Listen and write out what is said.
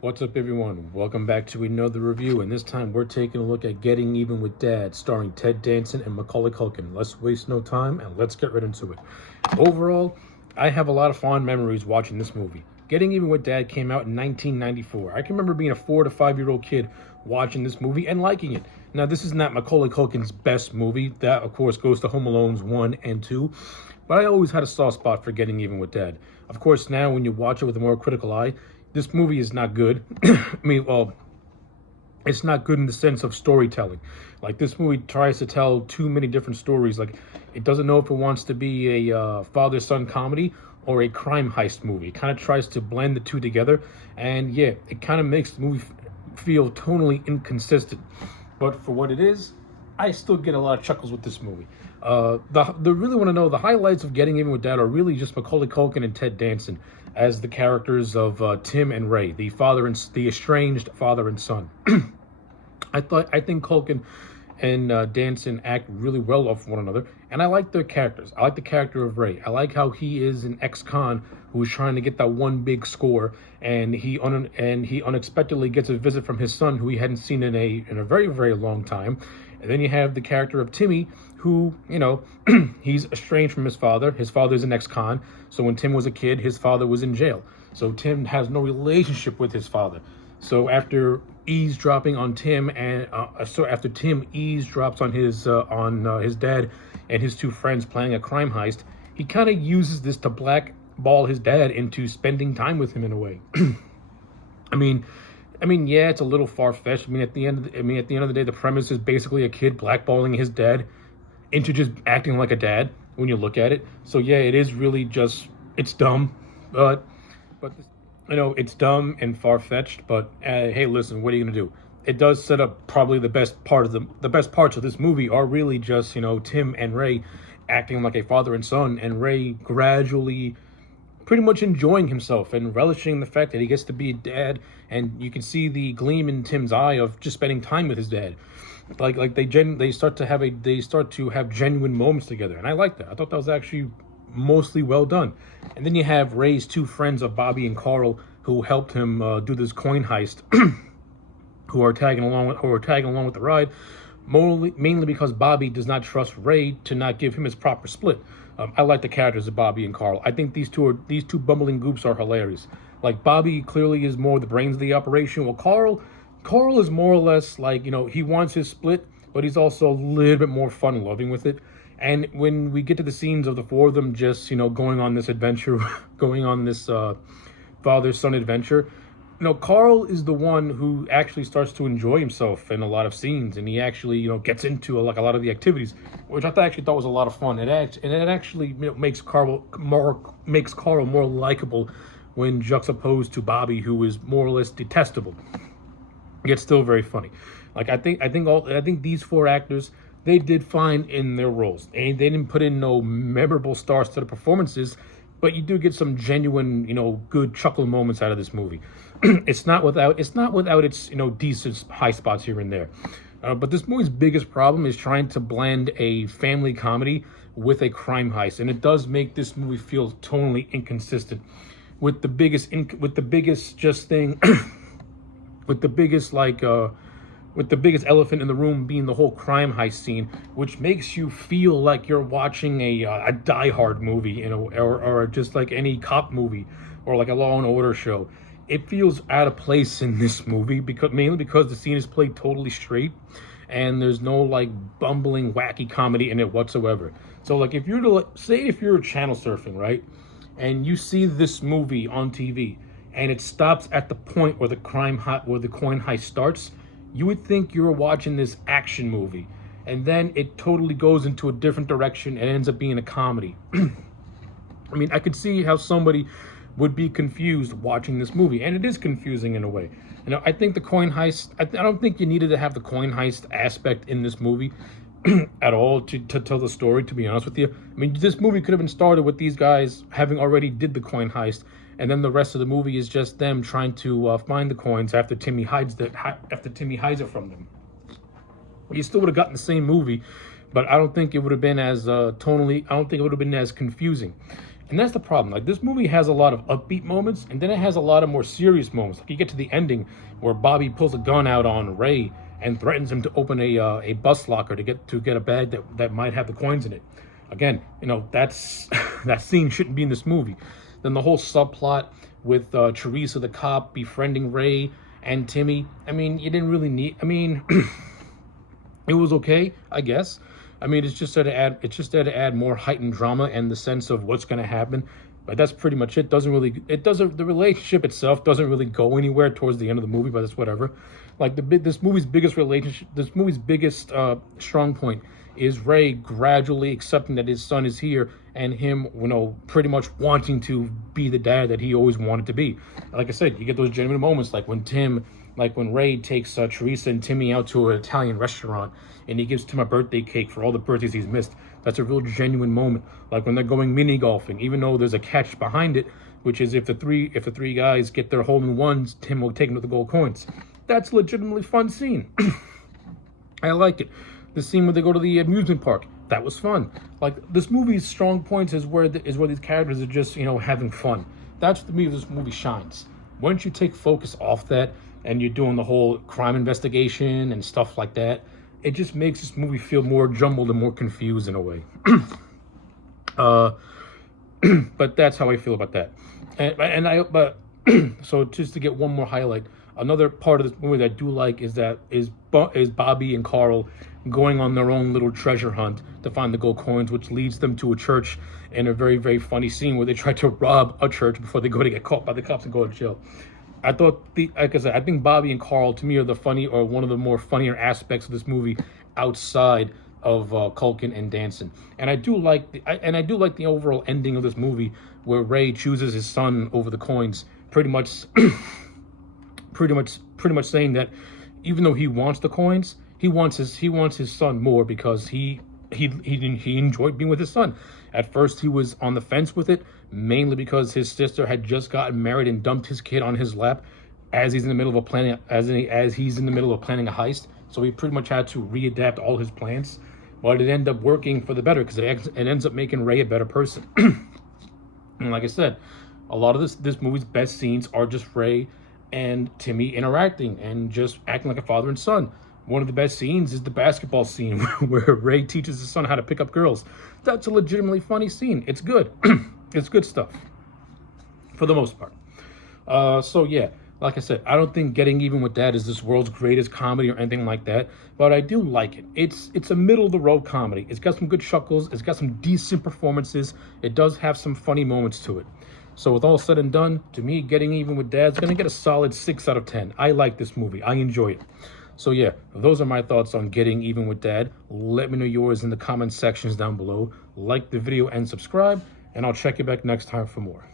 What's up, everyone? Welcome back to another review, and this time we're taking a look at Getting Even with Dad, starring Ted Danson and Macaulay Culkin. Let's waste no time and let's get right into it. Overall, I have a lot of fond memories watching this movie. Getting Even with Dad came out in 1994. I can remember being a 4 to 5 year old kid watching this movie and liking it. Now, this is not Macaulay Culkin's best movie. That, of course, goes to Home Alone's 1 and 2. But I always had a soft spot for Getting Even with Dad. Of course, now when you watch it with a more critical eye, this movie is not good. It's not good in the sense of storytelling. Like, this movie tries to tell too many different stories. Like, it doesn't know if it wants to be a father-son comedy or a crime heist movie. It kind of tries to blend the two together, and yeah, it kind of makes the movie feel tonally inconsistent. But for what it is, I still get a lot of chuckles with this movie. The really want to know the highlights of Getting Even with Dad are really just Macaulay Culkin and Ted Danson as the characters of Tim and Ray, the estranged father and son. I think Culkin and Danson act really well off one another, and I like their characters. I like the character of Ray. I like how he is an ex-con who's trying to get that one big score, and he unexpectedly gets a visit from his son, who he hadn't seen in a very long time. And then you have the character of Timmy, who, he's estranged from his father. His father's an ex-con, so when Tim was a kid, his father was in jail. So Tim has no relationship with his father. So after eavesdropping on Tim, and after Tim eavesdrops on his dad and his two friends planning a crime heist, he kind of uses this to blackball his dad into spending time with him in a way. I mean, yeah, it's a little far-fetched. At the end of the day, the premise is basically a kid blackballing his dad into just acting like a dad when you look at it. So yeah, it is really just, it's dumb, but it's dumb and far-fetched. But hey, listen, what are you gonna do? It does set up probably the best parts of this movie are really just Tim and Ray acting like a father and son, and Ray gradually pretty much enjoying himself and relishing the fact that he gets to be a dad, and you can see the gleam in Tim's eye of just spending time with his dad. Like they start to have genuine moments together, and I like that. I thought that was actually mostly well done. And then you have Ray's two friends of Bobby and Carl, who helped him do this coin heist, who are tagging along with the ride, mainly because Bobby does not trust Ray to not give him his proper split. I like the characters of Bobby and Carl. I think these two bumbling goofs are hilarious. Like, Bobby clearly is more the brains of the operation, while Carl is more or less like, he wants his split, but he's also a little bit more fun-loving with it. And when we get to the scenes of the four of them just, going on this adventure, going on this father-son adventure, Carl is the one who actually starts to enjoy himself in a lot of scenes, and he actually, gets into a lot of the activities, which I actually thought was a lot of fun. It actually makes Carl more likable when juxtaposed to Bobby, who is more or less detestable, yet still very funny. Like, I think these four actors, they did fine in their roles, and they didn't put in no memorable stars to the performances, but you do get some genuine, good chuckle moments out of this movie. It's not without its, decent high spots here and there. But this movie's biggest problem is trying to blend a family comedy with a crime heist, and it does make this movie feel tonally inconsistent. With the biggest elephant in the room being the whole crime heist scene, which makes you feel like you're watching a Die Hard movie, or just like any cop movie, or like a Law and Order show. It feels out of place in this movie mainly because the scene is played totally straight, and there's no like bumbling wacky comedy in it whatsoever. So like, if you're channel surfing, right, and you see this movie on TV, and it stops at the point where the coin heist starts, you would think you were watching this action movie, and then it totally goes into a different direction and ends up being a comedy. I could see how somebody would be confused watching this movie, and it is confusing in a way. I think the coin heist, I don't think you needed to have the coin heist aspect in this movie at all to tell the story, to be honest with you. This movie could have been started with these guys having already did the coin heist, and then the rest of the movie is just them trying to find the coins after Timmy hides it from them. You still would have gotten the same movie, but I don't think it would have been as confusing. And that's the problem. Like, this movie has a lot of upbeat moments, and then it has a lot of more serious moments. Like, you get to the ending where Bobby pulls a gun out on Ray and threatens him to open a bus locker to get a bag that might have the coins in it. Again, that's that scene shouldn't be in this movie. Then the whole subplot with Teresa the cop befriending Ray and Timmy. I mean, you didn't really need. I mean, it was okay, I guess. I mean, it's just there to add more heightened drama and the sense of what's going to happen. But that's pretty much it. The relationship itself doesn't really go anywhere towards the end of the movie, but it's whatever. Like, this movie's biggest strong point is Ray gradually accepting that his son is here, and him, pretty much wanting to be the dad that he always wanted to be. Like I said, you get those genuine moments, like when Ray takes Teresa and Timmy out to an Italian restaurant, and he gives Tim a birthday cake for all the birthdays he's missed. That's a real genuine moment. Like when they're going mini golfing, even though there's a catch behind it, which is if the three guys get their hole-in-ones, Tim will take them to the gold coins. That's a legitimately fun scene. I like it. The scene where they go to the amusement park, that was fun. Like, this movie's strong points is where these characters are just having fun. That's to me this movie shines. Once you take focus off that and you're doing the whole crime investigation and stuff like that, it just makes this movie feel more jumbled and more confused in a way. But that's how I feel about that. But so just to get one more highlight, another part of this movie that I do like is Bobby and Carl going on their own little treasure hunt to find the gold coins, which leads them to a church in a very, very funny scene where they try to rob a church before they go to get caught by the cops and go to jail. I think Bobby and Carl, to me, are one of the more funnier aspects of this movie outside of Culkin and Danson. And I do like the overall ending of this movie where Ray chooses his son over the coins, pretty much saying that even though he wants the coins, he wants his son more because he enjoyed being with his son. At first, he was on the fence with it, mainly because his sister had just gotten married and dumped his kid on his lap as he's in the middle of planning a heist. So he pretty much had to readapt all his plans, but it ended up working for the better because it ends up making Ray a better person. And like I said, a lot of this movie's best scenes are just Ray and Timmy interacting and just acting like a father and son. One of the best scenes is the basketball scene where Ray teaches his son how to pick up girls. That's a legitimately funny scene. It's good. It's good stuff, for the most part. So yeah, like I said, I don't think Getting Even with Dad is this world's greatest comedy or anything like that, but I do like it. It's a middle-of-the-road comedy. It's got some good chuckles. It's got some decent performances. It does have some funny moments to it. So with all said and done, to me, Getting Even with Dad's going to get a solid 6 out of 10. I like this movie. I enjoy it. So yeah, those are my thoughts on Getting Even with Dad. Let me know yours in the comment sections down below. Like the video and subscribe, and I'll check you back next time for more.